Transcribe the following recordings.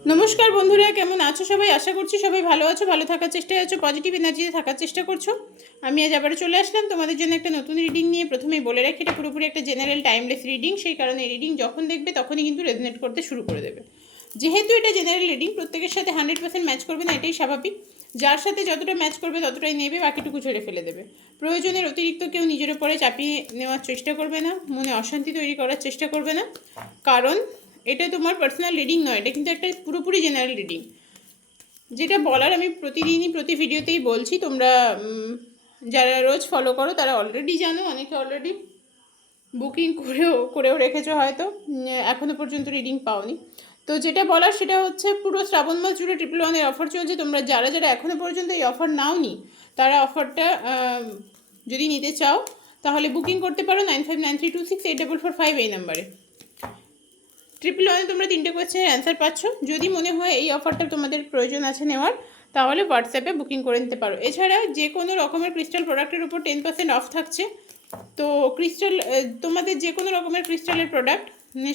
নমস্কার বন্ধুরা, কেমন আছো সবাই? আশা করছি সবাই ভালো আছো, ভালো থাকার চেষ্টায় আছো, পজিটিভ এনার্জিতে থাকার চেষ্টা করছো। আমি আজ আবারও চলে আসলাম তোমাদের জন্য একটা নতুন রিডিং নিয়ে। প্রথমেই বলে রাখি, এটা পুরোপুরি একটা জেনারেল টাইমলেস রিডিং, সেই কারণে এই রিডিং যখন দেখবে তখনই কিন্তু রেজনেট করতে শুরু করে দেবে। যেহেতু এটা জেনারেল রিডিং, প্রত্যেকের সাথে 100% ম্যাচ করবে না, এটাই স্বাভাবিক। যার সাথে যতটা ম্যাচ করবে ততটাই নেবে, বাকিটুকু ঝরে ফেলে দেবে। প্রয়োজনের অতিরিক্ত কেউ নিজের উপরে চাপিয়ে নেওয়ার চেষ্টা করবে না, মনে অশান্তি তৈরি করার চেষ্টা করবে না, কারণ এটা তোমার পার্সোনাল রিডিং নয়, এটা কিন্তু একটা পুরোপুরি জেনারেল রিডিং। যেটা বলার আমি প্রতিদিনই প্রতি ভিডিওতেই বলছি, তোমরা যারা রোজ ফলো করো তারা অলরেডি জানো, অনেকে অলরেডি বুকিং করেও রেখেছো হয়তো, এখনও পর্যন্ত রিডিং পাওনি। তো যেটা বলার সেটা হচ্ছে, পুরো শ্রাবণ মাস জুড়ে 111-এর অফার চলছে। তোমরা যারা যারা এখনও পর্যন্ত এই অফার নাওনি, তারা অফারটা যদি নিতে চাও তাহলে বুকিং করতে পারো 9593268445 এই নাম্বারে। 111-এ তোমরা 3টে কোয়েশ্চেনের অ্যান্সার পাচ্ছ। যদি মনে হয় এই অফারটা তোমাদের প্রয়োজন আছে নেওয়ার, তাহলে হোয়াটসঅ্যাপে বুকিং করে নিতে পারো। এছাড়া যে কোনো রকমের ক্রিস্টাল প্রোডাক্টের উপর 10% অফ থাকছে। তো ক্রিস্টাল, তোমাদের যে কোনো রকমের ক্রিস্টালের প্রোডাক্ট,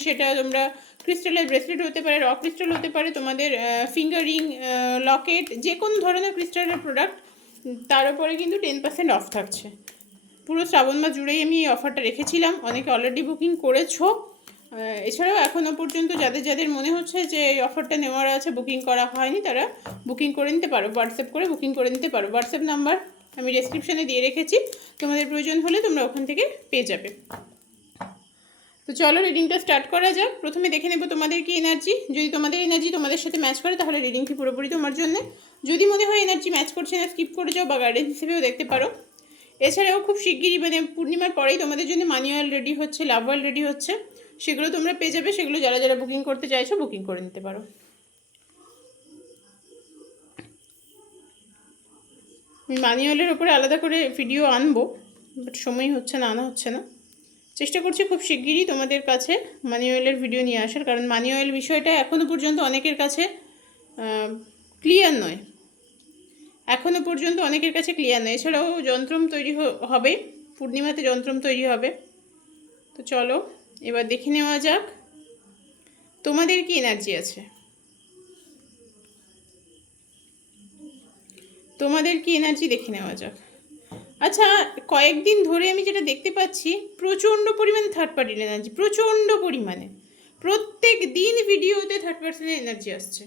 সেটা তোমরা ক্রিস্টালের ব্রেসলেট হতে পারে, র ক্রিস্টাল হতে পারে, তোমাদের ফিঙ্গার রিং, লকেট, যে কোনো ধরনের ক্রিস্টালের প্রোডাক্ট, তার উপরে কিন্তু 10% অফ থাকছে। পুরো শ্রাবণ মাস জুড়েই আমি এই অফারটা রেখেছিলাম, অনেকে অলরেডি বুকিং করেছো। এছাড়াও এখনও পর্যন্ত যাদের যাদের মনে হচ্ছে যে এই অফারটা নেওয়ার আছে, বুকিং করা হয়নি, তারা বুকিং করে নিতে পারো, হোয়াটসঅ্যাপ করে বুকিং করে নিতে পারো। হোয়াটসঅ্যাপ নাম্বার আমি ডেসক্রিপশানে দিয়ে রেখেছি, তোমাদের প্রয়োজন হলে তোমরা ওখান থেকে পেয়ে যাবে। তো চলো রিডিংটা স্টার্ট করা যাক। প্রথমে দেখে নেব তোমাদের কি এনার্জি। যদি তোমাদের এনার্জি তোমাদের সাথে ম্যাচ করে তাহলে রিডিংটি পুরোপুরি তোমার জন্য। যদি মনে হয় এনার্জি ম্যাচ করছে না, স্কিপ করে যাও বা গাইডেন্স হিসেবেও দেখতে পারো। এছাড়াও খুব শিগগিরই, মানে পূর্ণিমার পরেই তোমাদের জন্য মানি অয়েল রেডি হচ্ছে, লাভ অয়েল রেডি হচ্ছে, সেগুলো তোমরা পেয়ে যাবে। সেগুলো যারা যারা বুকিং করতে চাইছো বুকিং করে নিতে পারো। আমি মানি অয়েলের ওপরে আলাদা করে ভিডিও আনবো, বাট সময় হচ্ছে না, আনা হচ্ছে না। চেষ্টা করছি খুব শিগগিরই তোমাদের কাছে মানি অয়েলের ভিডিও নিয়ে আসার, কারণ মানি অয়েল বিষয়টা এখনও পর্যন্ত অনেকের কাছে ক্লিয়ার নয়, এখনও পর্যন্ত অনেকের কাছে ক্লিয়ার নয়। এছাড়াও যন্ত্রম তৈরি হবে, পূর্ণিমাতে যন্ত্রম তৈরি হবে। তো চলো এবার দেখে নেওয়া যাক তোমাদের কি এনার্জি আছে, তোমাদের কি এনার্জি দেখে নেওয়া যাক। আচ্ছা, কয়েকদিন ধরে আমি যেটা দেখতে পাচ্ছি, প্রচণ্ড পরিমাণে থার্ড পার্টির এনার্জি, প্রচণ্ড পরিমাণে প্রত্যেক দিন ভিডিওতে থার্ড পার্সনের এনার্জি আসছে।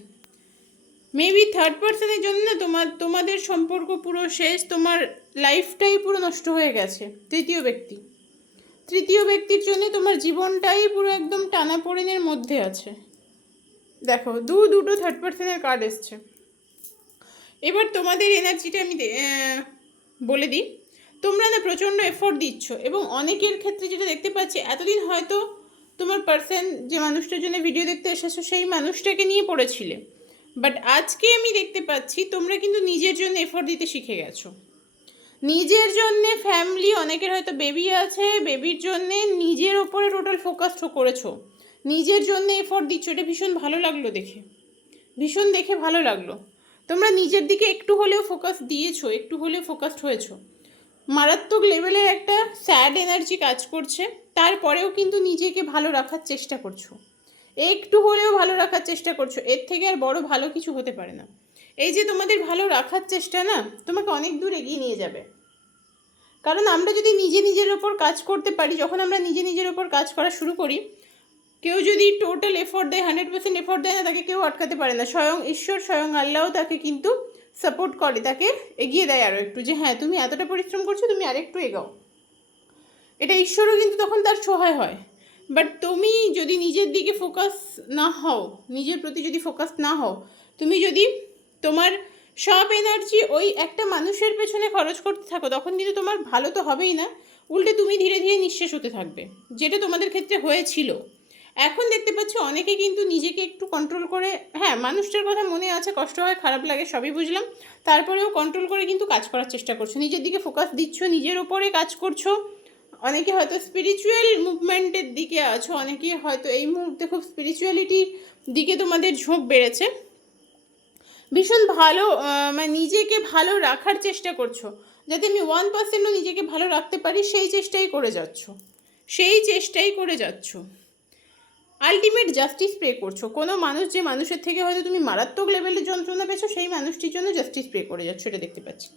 মেবি থার্ড পার্সনের জন্য না তোমাদের সম্পর্ক পুরো শেষ, তোমার লাইফটাই পুরো নষ্ট হয়ে গেছে। তৃতীয় ব্যক্তির জন্য তোমার জীবনটাই পুরো একদম টানাপোড়েনের মধ্যে আছে। দেখো দুটো থার্ড পার্সনের কার্ড এসছে। এবার তোমাদের এনার্জিটা আমি বলে দিই। তোমরা না প্রচণ্ড এফোর্ট দিচ্ছ, এবং অনেকের ক্ষেত্রে যেটা দেখতে পাচ্ছি, এতদিন হয়তো তোমার পার্সন যে মানুষটার জন্য ভিডিও দেখতে এসেছো সেই মানুষটাকে নিয়ে পড়েছিলে, বাট আজকে আমি দেখতে পাচ্ছি তোমরা কিন্তু নিজের জন্য এফোর্ট দিতে শিখে গেছো। নিজের জন্যে, ফ্যামিলি, অনেকের হয়তো বেবি আছে, বেবির জন্যে নিজের ওপরে টোটাল ফোকাস করেছো, নিজের জন্য এফোর্ট দিচ্ছ। এটা ভীষণ ভালো লাগলো দেখে, ভীষণ দেখে ভালো লাগলো। তোমরা নিজের দিকে একটু হলেও ফোকাস দিয়েছো, একটু হলেও ফোকাসড হয়েছো। মারাত্মক লেভেলের একটা স্যাড এনার্জি কাজ করছে, তারপরেও কিন্তু নিজেকে ভালো রাখার চেষ্টা করছো, একটু হলেও ভালো রাখার চেষ্টা করছো। এর থেকে আর বড় ভালো কিছু হতে পারে না। এই যে তোমাদের ভালো রাখার চেষ্টা না, তোমাকে অনেক দূর এগিয়ে নিয়ে যাবে। কারণ আমরা যদি নিজের ওপর কাজ করতে পারি, যখন আমরা নিজের ওপর কাজ করা শুরু করি, কেউ যদি টোটাল এফোর্ট দেয়, 100% এফোর্ট দেয় না, তাকে কেউ আটকাতে পারে না। স্বয়ং ঈশ্বর, স্বয়ং আল্লাহও তাকে কিন্তু সাপোর্ট করে, তাকে এগিয়ে দেয় আরও একটু, যে হ্যাঁ তুমি এতটা পরিশ্রম করছো, তুমি আরেকটু এগাও। এটা ঈশ্বরও কিন্তু তখন তার সহায় হয়। বাট তুমি যদি নিজের দিকে ফোকাস না হও, নিজের প্রতি যদি ফোকাস না হও, তুমি যদি তোমার সব এনার্জি ওই একটা মানুষের পেছনে খরচ করতে থাকো, তখন কিন্তু তোমার ভালো তো হবেই না, উল্টে তুমি ধীরে ধীরে নিঃশেষ হতে থাকবে, যেটা তোমাদের ক্ষেত্রে হয়েছিল। এখন দেখতে পাচ্ছ অনেকে কিন্তু নিজেকে একটু কন্ট্রোল করে, হ্যাঁ মানুষটার কথা মনে আছে, কষ্ট হয়, খারাপ লাগে, সবই বুঝলাম, তারপরেও কন্ট্রোল করে কিন্তু কাজ করার চেষ্টা করছো, নিজের দিকে ফোকাস দিচ্ছ, নিজের ওপরে কাজ করছো। অনেকে হয়তো স্পিরিচুয়াল মুভমেন্টের দিকে আছো, অনেকে হয়তো এই মুহূর্তে খুব স্পিরিচুয়ালিটির দিকে তোমাদের ঝোঁক বেড়েছে। ভীষণ ভালো, মানে নিজেকে ভালো রাখার চেষ্টা করছো, যাতে আমি 1%ও নিজেকে ভালো রাখতে পারি, সেই চেষ্টাই করে যাচ্ছ। আলটিমেট জাস্টিস প্রে করছো। কোনো মানুষ, যে মানুষের থেকে হয়তো তুমি মারাত্মক লেভেলের যন্ত্রণা পেয়েছো, সেই মানুষটির জন্য জাস্টিস প্রে করে যাচ্ছ, এটা দেখতে পাচ্ছি।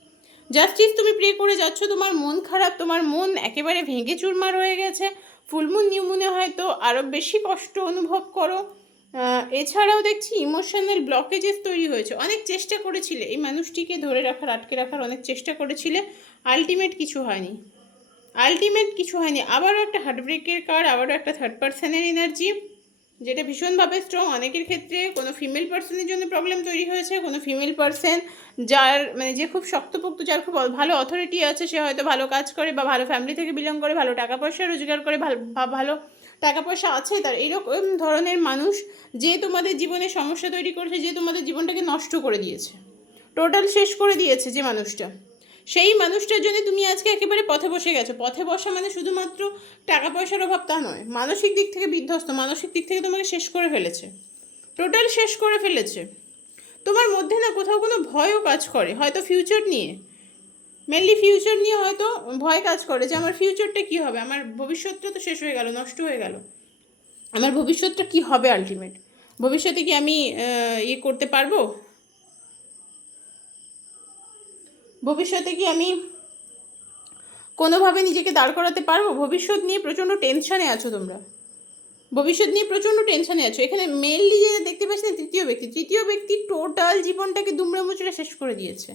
জাস্টিস তুমি প্রে করে যাচ্ছ, তোমার মন খারাপ, তোমার মন একেবারে ভেঙে চুরমার হয়ে গেছে, ফুলমুন নিউমুনে হয়তো আরও বেশি কষ্ট অনুভব করো। এছাড়াও দেখছি ইমোশনাল ব্লকেজেস তৈরি হয়েছে, অনেক চেষ্টা করেছিলে এই মানুষটিকে ধরে রাখার, আটকে রাখার অনেক চেষ্টা করেছিলে, আলটিমেট কিছু হয়নি, আলটিমেট কিছু হয়নি। আবারও একটা হার্টব্রেকের কার্ড, আবারও একটা থার্ড পার্সনের এনার্জি, যেটা ভীষণভাবে স্ট্রং। অনেকের ক্ষেত্রে কোনো ফিমেল পার্সনের জন্য প্রবলেম তৈরি হয়েছে, কোনো ফিমেল পার্সন যার মানে যে খুব শক্তপোক্ত, যার খুব ভালো অথরিটি আছে, সে হয়তো ভালো কাজ করে বা ভালো ফ্যামিলি থেকে বিলং করে, ভালো টাকা পয়সা রোজগার করে, ভালো টাকা পয়সা আছে তার, এইরকম ধরনের মানুষ যে তোমাদের জীবনে সমস্যা তৈরি করেছে, যে তোমাদের জীবনটাকে নষ্ট করে দিয়েছে, টোটাল শেষ করে দিয়েছে যে মানুষটা, সেই মানুষটার জন্য তুমি আজকে একেবারে পথে বসে গেছো। পথে বসা মানে শুধুমাত্র টাকা পয়সার অভাব তা নয়, মানসিক দিক থেকে বিধ্বস্ত, মানসিক দিক থেকে তোমাকে শেষ করে ফেলেছে, টোটাল শেষ করে ফেলেছে। তোমার মধ্যে না কোথাও কোনো ভয়ও কাজ করে, হয়তো ফিউচার নিয়ে, মেনলি ফিউচার নিয়ে হয়তো ভয় কাজ করে, যে আমার ফিউচারটা কী হবে, আমার ভবিষ্যৎটা তো শেষ হয়ে গেল, নষ্ট হয়ে গেল, আমার ভবিষ্যৎটা কী হবে, আলটিমেট ভবিষ্যতে কি আমি করতে পারবো, ভবিষ্যতে কি আমি কোনোভাবে নিজেকে দাঁড় করাতে পারবো, ভবিষ্যৎ নিয়ে প্রচণ্ড টেনশানে আছো তোমরা, ভবিষ্যৎ নিয়ে প্রচণ্ড টেনশানে আছো। এখানে মেনলি যে দেখতে পাচ্ছি না, তৃতীয় ব্যক্তি টোটাল জীবনটাকে দুমড়ে মুচড়ে শেষ করে দিয়েছে,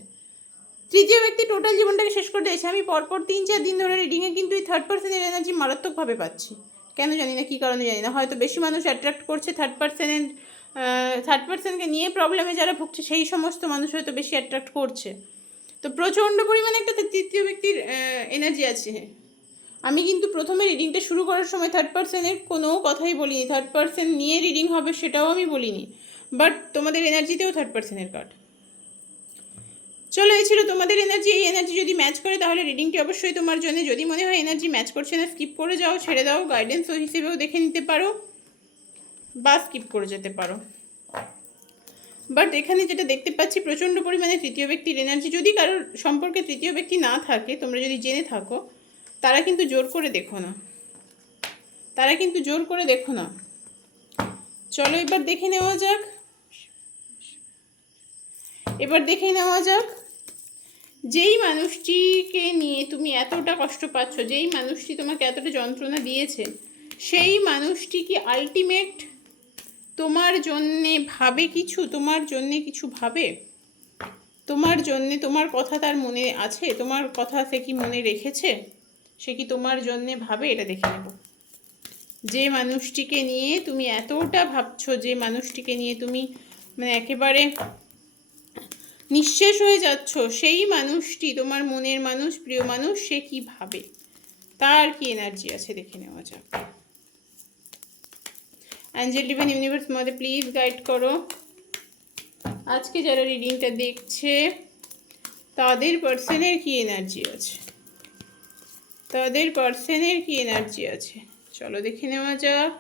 তৃতীয় ব্যক্তি টোটাল জীবনটাকে শেষ করে দিয়েছে। আমি পরপর 3-4 দিন ধরে রিডিংয়ে কিন্তু এই থার্ড পার্সনের এনার্জি মারাত্মকভাবে পাচ্ছি, কেন জানি না, কী কারণে জানি না, হয়তো বেশি মানুষ অ্যাট্রাক্ট করছে থার্ড পার্সনকে নিয়ে প্রবলেমে যারা ভুগছে, সেই সমস্ত মানুষ হয়তো বেশি অ্যাট্রাক্ট করছে। তো প্রচণ্ড পরিমাণে একটা তৃতীয় ব্যক্তির এনার্জি আছে। আমি কিন্তু প্রথমে রিডিংটা শুরু করার সময় থার্ড পার্সনের কোনো কথাই বলিনি, থার্ড পার্সন নিয়ে রিডিং হবে সেটাও আমি বলিনি, বাট তোমাদের এনার্জিতেও থার্ড পার্সনের কার্ড। চলো, এই ছিল তোমাদের এনার্জি। এই এনার্জি যদি ম্যাচ করে তাহলে রিডিংটি অবশ্যই তোমার জন্য। যদি মনে হয় এনার্জি ম্যাচ করছে না, স্কিপ করে যাও, ছেড়ে দাও, গাইডেন্স হিসেবেও দেখে নিতে পারো বা স্কিপ করে যেতে পারো। বাট এখানে যেটা দেখতে পাচ্ছি, প্রচণ্ড পরিমাণে তৃতীয় ব্যক্তির এনার্জি। যদি কারোর সম্পর্কে তৃতীয় ব্যক্তি না থাকে, তোমরা যদি জেনে থাকো, তারা কিন্তু জোর করে দেখো না, তারা কিন্তু জোর করে দেখো না। চলো এবার দেখে নেওয়া যাক, যেই মানুষটিকে নিয়ে তুমি এতটা কষ্ট পাচ্ছ, যেই মানুষটি তোমাকে এতটা যন্ত্রণা দিয়েছে, সেই মানুষটি কি আলটিমেট তোমার জন্যে ভাবে কিছু, তোমার জন্যে কিছু ভাবে, তোমার জন্যে, তোমার কথা তার মনে আছে, তোমার কথা সে কি মনে রেখেছে, সে কি তোমার জন্যে ভাবে, এটা দেখে নেব। যে মানুষটিকে নিয়ে তুমি এতটা ভাবছো, যে মানুষটিকে নিয়ে তুমি মানে একেবারে নিঃশেষ হয়ে যাচ্ছ, সেই মানুষটি, তোমার মনের মানুষ, প্রিয় মানুষ, সে কি ভাবে, তার কি এনার্জি আছে দেখে নেওয়া যাক। অ্যাঞ্জেল ডিভাইন ইউনিভার্স মধ্যে প্লিজ গাইড করো আজকে যারা রিডিংটা দেখছে তাদের পার্সনের কি এনার্জি আছে, তাদের পার্সনের কি এনার্জি আছে, চলো দেখে নেওয়া যাক।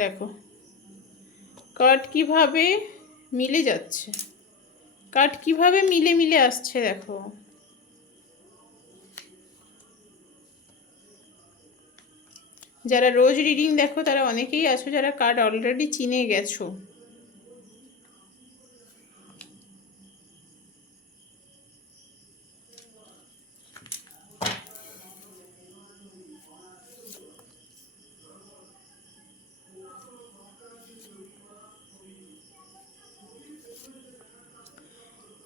দেখো কার্ড কিভাবে মিলে যাচ্ছে, কার্ড কিভাবে মিলে মিলে আসছে, দেখো যারা রোজ রিডিং দেখো তারা অনেকেই আছো যারা কার্ড অলরেডি চিনে গেছো।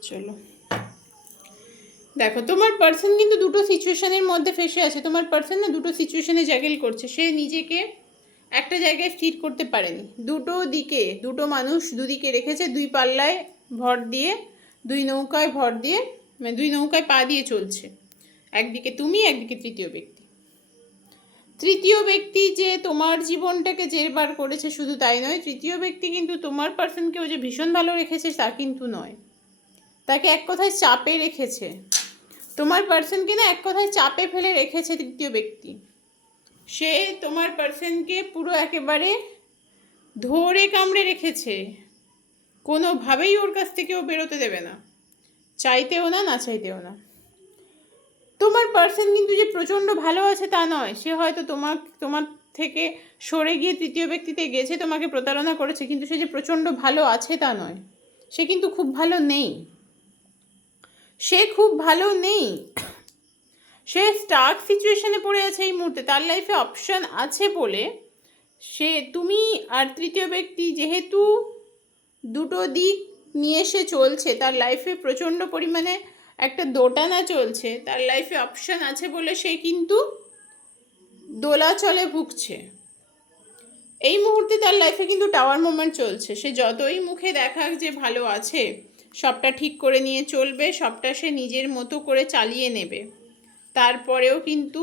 চলো দেখো, তোমার পার্সন কিন্তু দুটো সিচুয়েশনের মধ্যে ফেসে আছে, তোমার পার্সন না দুটো সিচুয়েশনে জ্যাগেল করছে, সে নিজেকে একটা জায়গায় স্থির করতে পারেনি, দুটো দিকে, দুটো মানুষ দুদিকে রেখেছে, দুই পাল্লায় ভর দিয়ে, দুই নৌকায় ভর দিয়ে, মানে দুই নৌকায় পা দিয়ে চলছে, একদিকে তুমি, একদিকে তৃতীয় ব্যক্তি। তৃতীয় ব্যক্তি যে তোমার জীবনটাকে জেরবার করেছে শুধু তাই নয়, তৃতীয় ব্যক্তি কিন্তু তোমার পার্সনকেও যে ভীষণ ভালো রেখেছে তা কিন্তু নয়, তাকে এক কথায় চাপে রেখেছে, তোমার পার্সনকে না এক কথায় চাপে ফেলে রেখেছে তৃতীয় ব্যক্তি। সে তোমার পার্সনকে পুরো একেবারে ধরে কামড়ে রেখেছে, কোনোভাবেই ওর কাছ থেকে ও বেরোতে দেবে না, চাইতেও না, না চাইতেও না। তোমার পার্সন কিন্তু যে প্রচণ্ড ভালো আছে তা নয়, সে হয়তো তোমার থেকে সরে গিয়ে তৃতীয় ব্যক্তিতে গেছে, তোমাকে প্রতারণা করেছে, কিন্তু সে যে প্রচণ্ড ভালো আছে তা নয়। সে কিন্তু খুব ভালো নেই, সে খুব ভালো নেই, সে স্টার্ক সিচুয়েশনে পড়ে আছে এই মুহূর্তে। তার লাইফে অপশন আছে বলে সে, তুমি আর তৃতীয় ব্যক্তি যেহেতু দুটো দিক নিয়ে সে চলছে, তার লাইফে প্রচণ্ড পরিমাণে একটা দোটানা চলছে, তার লাইফে অপশন আছে বলে সে কিন্তু দোলাচলে ভুগছে। এই মুহূর্তে তার লাইফে কিন্তু টাওয়ার মোমেন্ট চলছে। সে যতই মুখে দেখাক যে ভালো আছে, সবটা ঠিক করে নিয়ে চলবে, সবটা সে নিজের মতো করে চালিয়ে নেবে, তারপরেও কিন্তু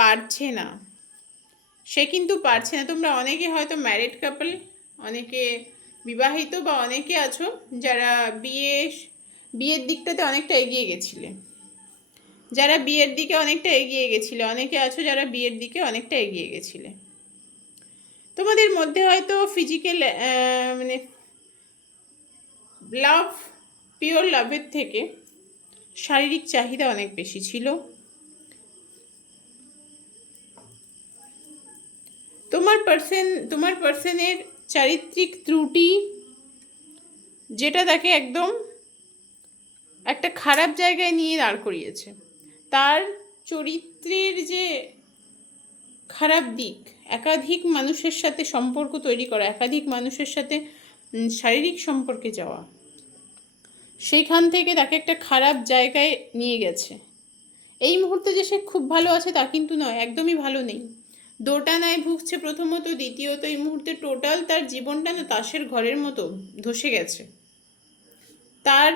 পারছে না, সে কিন্তু পারছে না। তোমরা অনেকে হয়তো ম্যারিড কাপল, অনেকে বিবাহিত, বা অনেকে আছো যারা বিয়ের দিকটাতে অনেকটা এগিয়ে গেছিলে, যারা বিয়ের দিকে অনেকটা এগিয়ে গেছিলে, অনেকে আছো যারা বিয়ের দিকে অনেকটা এগিয়ে গেছিলে। তোমাদের মধ্যে হয়তো ফিজিক্যাল মানে লাভ, পিওর লাভের থেকে শারীরিক চাহিদা অনেক বেশি ছিল। তোমার পার্সনের চারিত্রিক ত্রুটি, যেটা তাকে একদম একটা খারাপ জায়গায় নিয়ে দাঁড় করিয়েছে। তার চরিত্রের যে খারাপ দিক, একাধিক মানুষের সাথে সম্পর্ক তৈরি করা, একাধিক মানুষের সাথে শারীরিক সম্পর্কে যাওয়া, সেইখান থেকে তাকে একটা খারাপ জায়গায় নিয়ে গেছে। এই মুহূর্তে যে সে খুব ভালো আছে তা কিন্তু নয়, একদমই ভালো নেই, দোটানায় ভুগছে প্রথমত, দ্বিতীয়ত এই মুহূর্তে টোটাল তার জীবনটা না তাসের ঘরের মতো ধসে গেছে। তার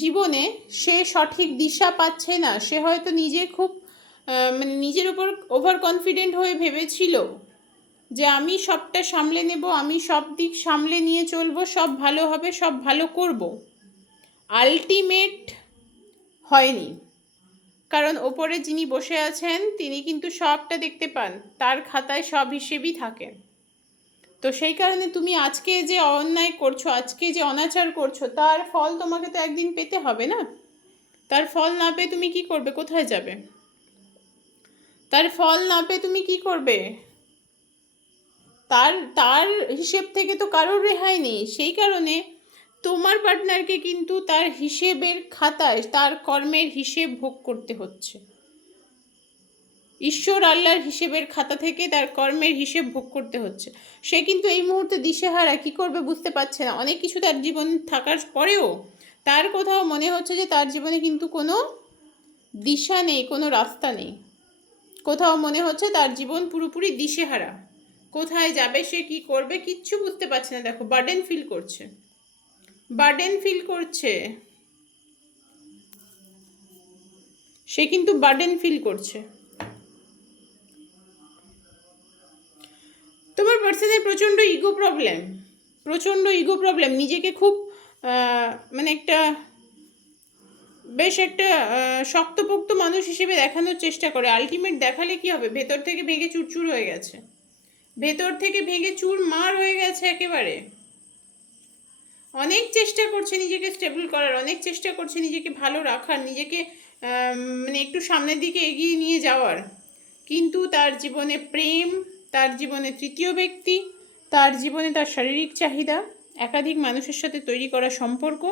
জীবনে সে সঠিক দিশা পাচ্ছে না। সে হয়তো নিজে খুব মানে নিজের উপর ওভার কনফিডেন্ট হয়ে ভেবেছিল যে আমি সবটা সামলে নেব, আমি সব দিক সামলে নিয়ে চলবো, সব ভালো হবে, সব ভালো করব। আলটিমেট হয়নি, কারণ ওপরে যিনি বসে আছেন তিনি কিন্তু সবটা দেখতে পান, তার খাতায় সব হিসেবই থাকে। তো সেই কারণে তুমি আজকে যে অন্যায় করছো, আজকে যে অনাচার করছো, তার ফল তোমাকে তো একদিন পেতে হবে না। তার ফল না পেয়ে তুমি কি করবে, কোথায় যাবে? তার ফল না পেয়ে তুমি কি করবে? তার তার হিসেব থেকে তো কারোর রেহাই নেই। সেই কারণে তোমার পার্টনারকে কিন্তু তার হিসেবের খাতায় তার কর্মের হিসেব ভোগ করতে হচ্ছে। ঈশ্বর আল্লাহর হিসেবের খাতা থেকে তার কর্মের হিসেব ভোগ করতে হচ্ছে। সে কিন্তু এই মুহূর্তে দিশেহারা, কি করবে বুঝতে পারছে না। অনেক কিছু তার জীবন থাকার পরেও তার কোথাও মনে হচ্ছে যে তার জীবনে কিন্তু কোনো দিশা নেই, কোনো রাস্তা নেই। কোথাও মনে হচ্ছে তার জীবন পুরোপুরি দিশেহারা, কোথায় যাবে, সে কি করবে, কিচ্ছু বুঝতে পারছে না। দেখো, বার্ডেন ফিল করছে, বার্ডেন ফিল করছে, সে কিন্তু বার্ডেন ফিল করছে। তোমার পার্সনের প্রচণ্ড ইগো প্রবলেম, প্রচণ্ড ইগো প্রবলেম, নিজেকে খুব মানে একটা বেশ একটা শক্তপোক্ত মানুষ হিসেবে দেখানোর চেষ্টা করে। আলটিমেট দেখালে কি হবে, ভেতর থেকে ভেঙে চুরচুর হয়ে গেছে, ভেতর থেকে ভেঙে চুরমার হয়ে গেছে একেবারে। অনেক চেষ্টা করছে নিজেকে স্টেবল করার, অনেক চেষ্টা করছে নিজেকে ভালো রাখার, নিজেকে মানে একটু সামনের দিকে এগিয়ে নিয়ে যাওয়ার, কিন্তু তার জীবনে প্রেম, তার জীবনে তৃতীয় ব্যক্তি, তার জীবনে তার শারীরিক চাহিদা, একাধিক মানুষের সাথে তৈরি করা সম্পর্ক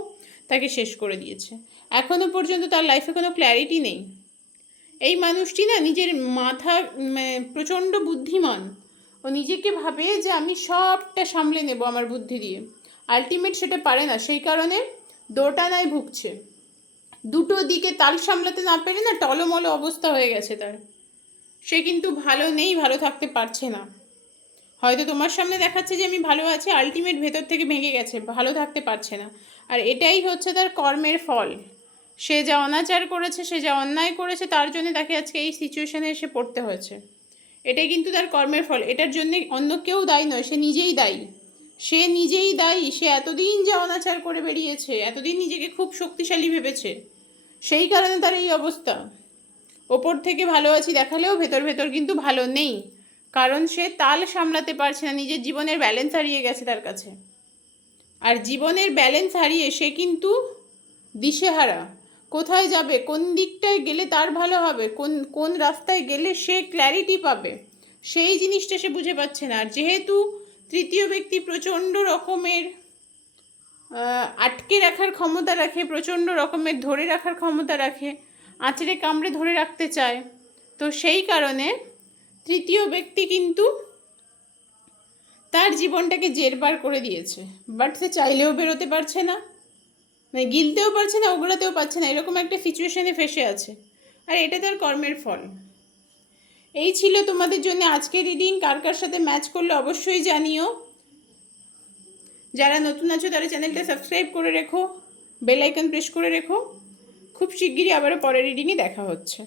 তাকে শেষ করে দিয়েছে। এখনও পর্যন্ত তার লাইফে কোনো ক্ল্যারিটি নেই। এই মানুষটি না নিজের মাথা প্রচণ্ড বুদ্ধিমান, ও নিজেকে ভাবে যে আমি সবটা সামলে নেব আমার বুদ্ধি দিয়ে, আলটিমেট সেটা পারে না। সেই কারণে দোটানায় ভুগছে, দুটো দিকে তাল সামলাতে না পেরে না টলমলো অবস্থা হয়ে গেছে তার। সে কিন্তু ভালো নেই, ভালো থাকতে পারছে না। হয়তো তোমার সামনে দেখাচ্ছে যে আমি ভালো আছি, আলটিমেট ভেতর থেকে ভেঙে গেছে, ভালো থাকতে পারছে না। আর এটাই হচ্ছে তার কর্মের ফল। সে যা অনাচার করেছে, সে যা অন্যায় করেছে, তার জন্য তাকে আজকে এই সিচুয়েশনে এসে পড়তে হয়েছে। এটাই কিন্তু তার কর্মের ফল, এটার জন্য অন্য কেউ দায়ী নয়, সে নিজেই দায়ী। সে নিজেই দায়ী। সে এতদিন যা অনাচার করে বেরিয়েছে, এতদিন নিজেকে খুব শক্তিশালী ভেবেছে, সেই কারণে তার এই অবস্থা। ওপর থেকে ভালো আছি দেখালেও ভেতর ভেতর কিন্তু ভালো নেই, কারণ সে তাল সামলাতে পারছে না, নিজের জীবনের ব্যালেন্স হারিয়ে গেছে তার কাছে। আর জীবনের ব্যালেন্স হারিয়ে সে কিন্তু দিশেহারা, কোথায় যাবে, কোন দিকটায় গেলে তার ভালো হবে, কোন কোন রাস্তায় গেলে সে ক্ল্যারিটি পাবে, সেই জিনিসটা সে বুঝে পাচ্ছে না। আর যেহেতু তৃতীয় ব্যক্তি প্রচণ্ড রকমের আটকে রাখার ক্ষমতা রাখে, প্রচণ্ড রকমের ধরে রাখার ক্ষমতা রাখে, আঁচড়ে কামড়ে ধরে রাখতে চায়, তো সেই কারণে তৃতীয় ব্যক্তি কিন্তু তার জীবনটাকে জেরবার করে দিয়েছে। বাট সে চাইলেও বেরোতে পারছে না, মানে গিলতেও পারছে না, ওগড়াতেও পারছে না, এরকম একটা সিচুয়েশনে ফেসে আছে। আর এটা তার কর্মের ফল। এই ছিল তোমাদের জন্য আজকের রিডিং। কার কার সাথে ম্যাচ করলে অবশ্যই জানিও। যারা নতুন আছো তারা চ্যানেলটা সাবস্ক্রাইব করে রেখো, বেল আইকন প্রেস করে রেখো। খুব শিগগিরই আবারও পরের রিডিংয়ে দেখা হচ্ছে।